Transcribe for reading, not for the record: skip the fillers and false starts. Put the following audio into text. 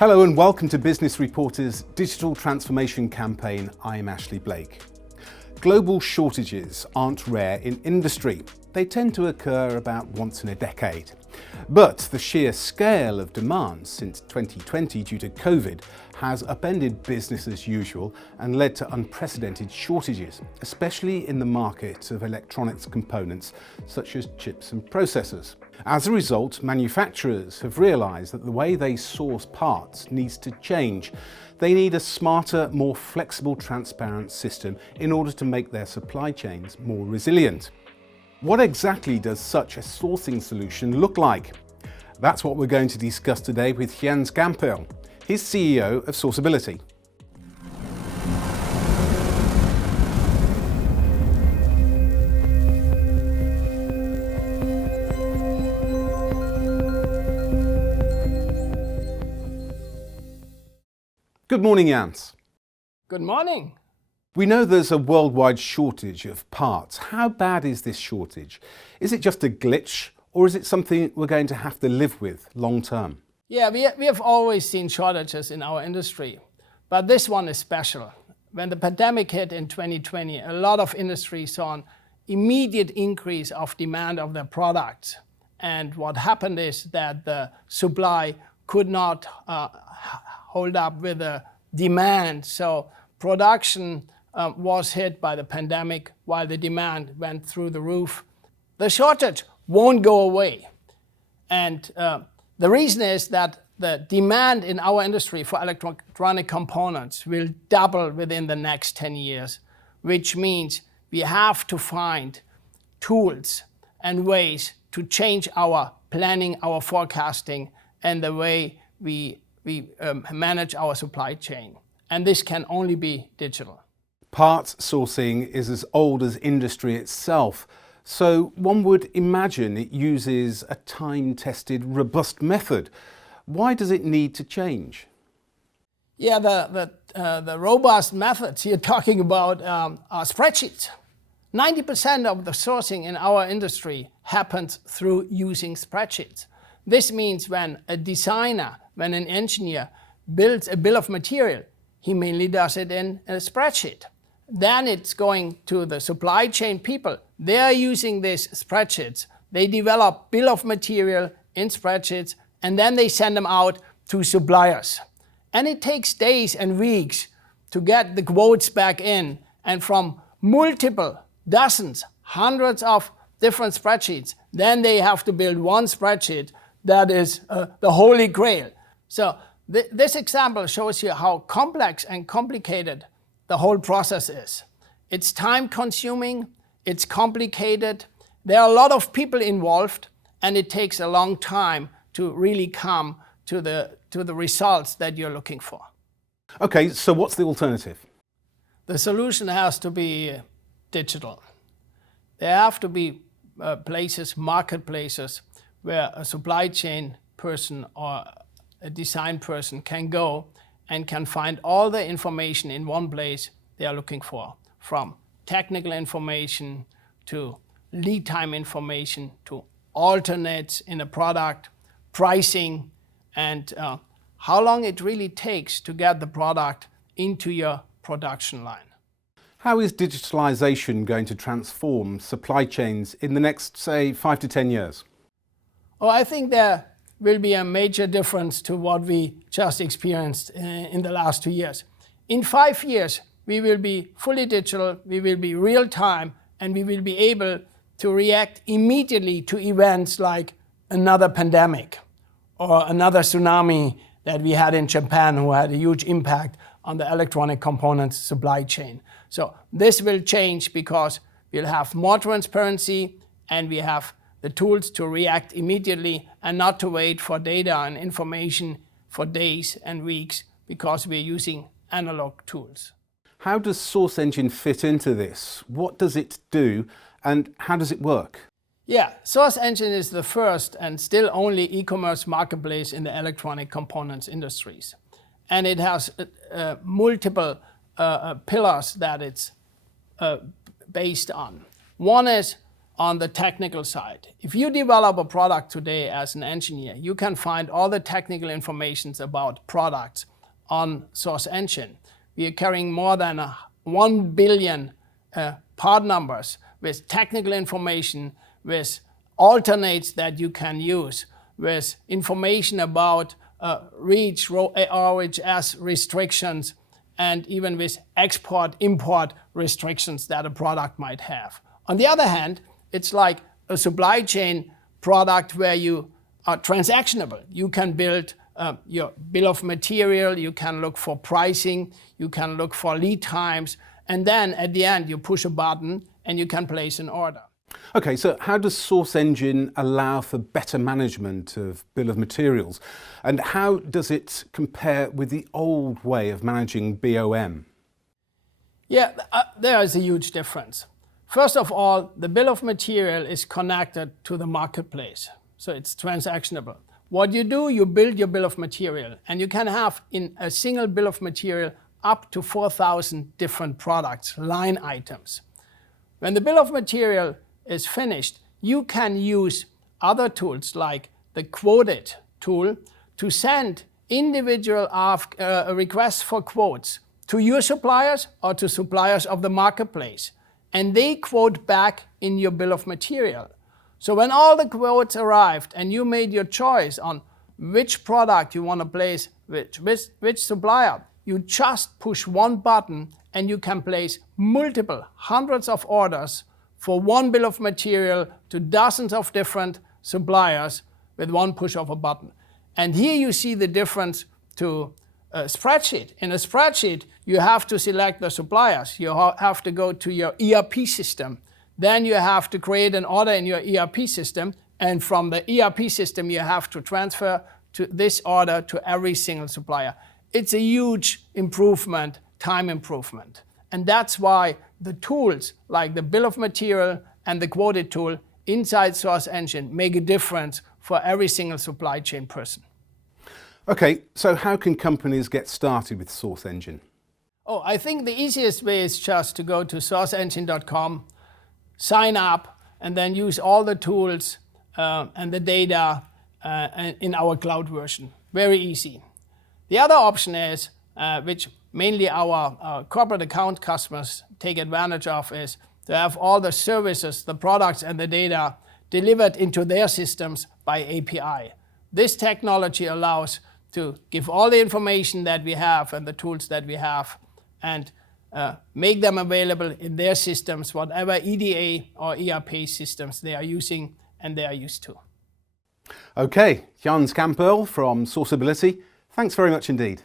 Hello and welcome to Business Reporter's digital transformation campaign. I'm Ashley Blake. Global shortages aren't rare in industry. They tend to occur about once in a decade. But the sheer scale of demand since 2020 due to COVID has upended business as usual and led to unprecedented shortages, especially in the market of electronics components such as chips and processors. As a result, manufacturers have realised that the way they source parts needs to change. They need a smarter, more flexible, transparent system in order to make their supply chains more resilient. What exactly does such a sourcing solution look like? That's what we're going to discuss today with Jens Gamperl. He's CEO of Sourceability. Good morning, Jens. Good morning. We know there's a worldwide shortage of parts. How bad is this shortage? Is it just a glitch, or is it something we're going to have to live with long term? Yeah, we have always seen shortages in our industry, but this one is special. When the pandemic hit in 2020, a lot of industries saw an immediate increase of demand of their products. And what happened is that the supply could not hold up with the demand. So production was hit by the pandemic while the demand went through the roof. The shortage won't go away. And the reason is that the demand in our industry for electronic components will double within the next 10 years, which means we have to find tools and ways to change our planning, our forecasting, and the way we manage our supply chain. And this can only be digital. Parts sourcing is as old as industry itself, so one would imagine it uses a time-tested, robust method. Why does it need to change? Yeah, the robust methods you're talking about are spreadsheets. 90% of the sourcing in our industry happens through using spreadsheets. This means when a designer, when an engineer builds a bill of material, he mainly does it in a spreadsheet. Then it's going to the supply chain people. They're using these spreadsheets. They develop bill of material in spreadsheets, and then they send them out to suppliers. And it takes days and weeks to get the quotes back in. And from multiple dozens, hundreds of different spreadsheets, then they have to build one spreadsheet that is the holy grail. So this example shows you how complex and complicated the whole process is. It's time consuming, it's complicated, there are a lot of people involved, and it takes a long time to really come to the results that you're looking for. Okay, so what's the alternative? The solution has to be digital. There have to be marketplaces, where a supply chain person or a design person can go and can find all the information in one place they are looking for, from technical information to lead time information to alternates in a product, pricing, and how long it really takes to get the product into your production line. How is digitalization going to transform supply chains in the next, say, 5 to 10 years? Oh, I think there will be a major difference to what we just experienced in the last 2 years. In 5 years, we will be fully digital, we will be real time, and we will be able to react immediately to events like another pandemic or another tsunami that we had in Japan, who had a huge impact on the electronic components supply chain. So this will change because we'll have more transparency and we have the tools to react immediately and not to wait for data and information for days and weeks because we're using analog tools. How does Source Engine fit into this? What does it do and how does it work? Yeah, Source Engine is the first and still only e-commerce marketplace in the electronic components industries. And it has multiple pillars that it's based on. One is on the technical side. If you develop a product today as an engineer, you can find all the technical information about products on Source Engine. We are carrying more than 1 billion part numbers with technical information, with alternates that you can use, with information about REACH, ROHS restrictions, and even with export-import restrictions that a product might have. On the other hand, it's like a supply chain product where you are transactionable. You can build your bill of material, you can look for pricing, you can look for lead times, and then at the end you push a button and you can place an order. Okay, so how does Source Engine allow for better management of bill of materials? And how does it compare with the old way of managing BOM? Yeah, there is a huge difference. First of all, the bill of material is connected to the marketplace, so it's transactionable. What you do, you build your bill of material, and you can have in a single bill of material up to 4,000 different products, line items. When the bill of material is finished, you can use other tools like the quoted tool to send individual requests for quotes to your suppliers or to suppliers of the marketplace. And they quote back in your bill of material. So when all the quotes arrived and you made your choice on which product you want to place with which supplier, you just push one button and you can place multiple hundreds of orders for one bill of material to dozens of different suppliers with one push of a button. And here you see the difference to a spreadsheet. In a spreadsheet, you have to select the suppliers. You have to go to your ERP system. Then you have to create an order in your ERP system. And from the ERP system, you have to transfer to this order to every single supplier. It's a huge improvement, time improvement. And that's why the tools like the bill of material and the quoted tool inside Source Engine make a difference for every single supply chain person. Okay, so how can companies get started with Source Engine? Oh, I think the easiest way is just to go to sourceengine.com, sign up, and then use all the tools and the data in our cloud version. Very easy. The other option is, which mainly our corporate account customers take advantage of, is to have all the services, the products, and the data delivered into their systems by API. This technology allows to give all the information that we have and the tools that we have and make them available in their systems, whatever EDA or ERP systems they are using and they are used to. Okay, Jan Skamperl from Sourceability, thanks very much indeed.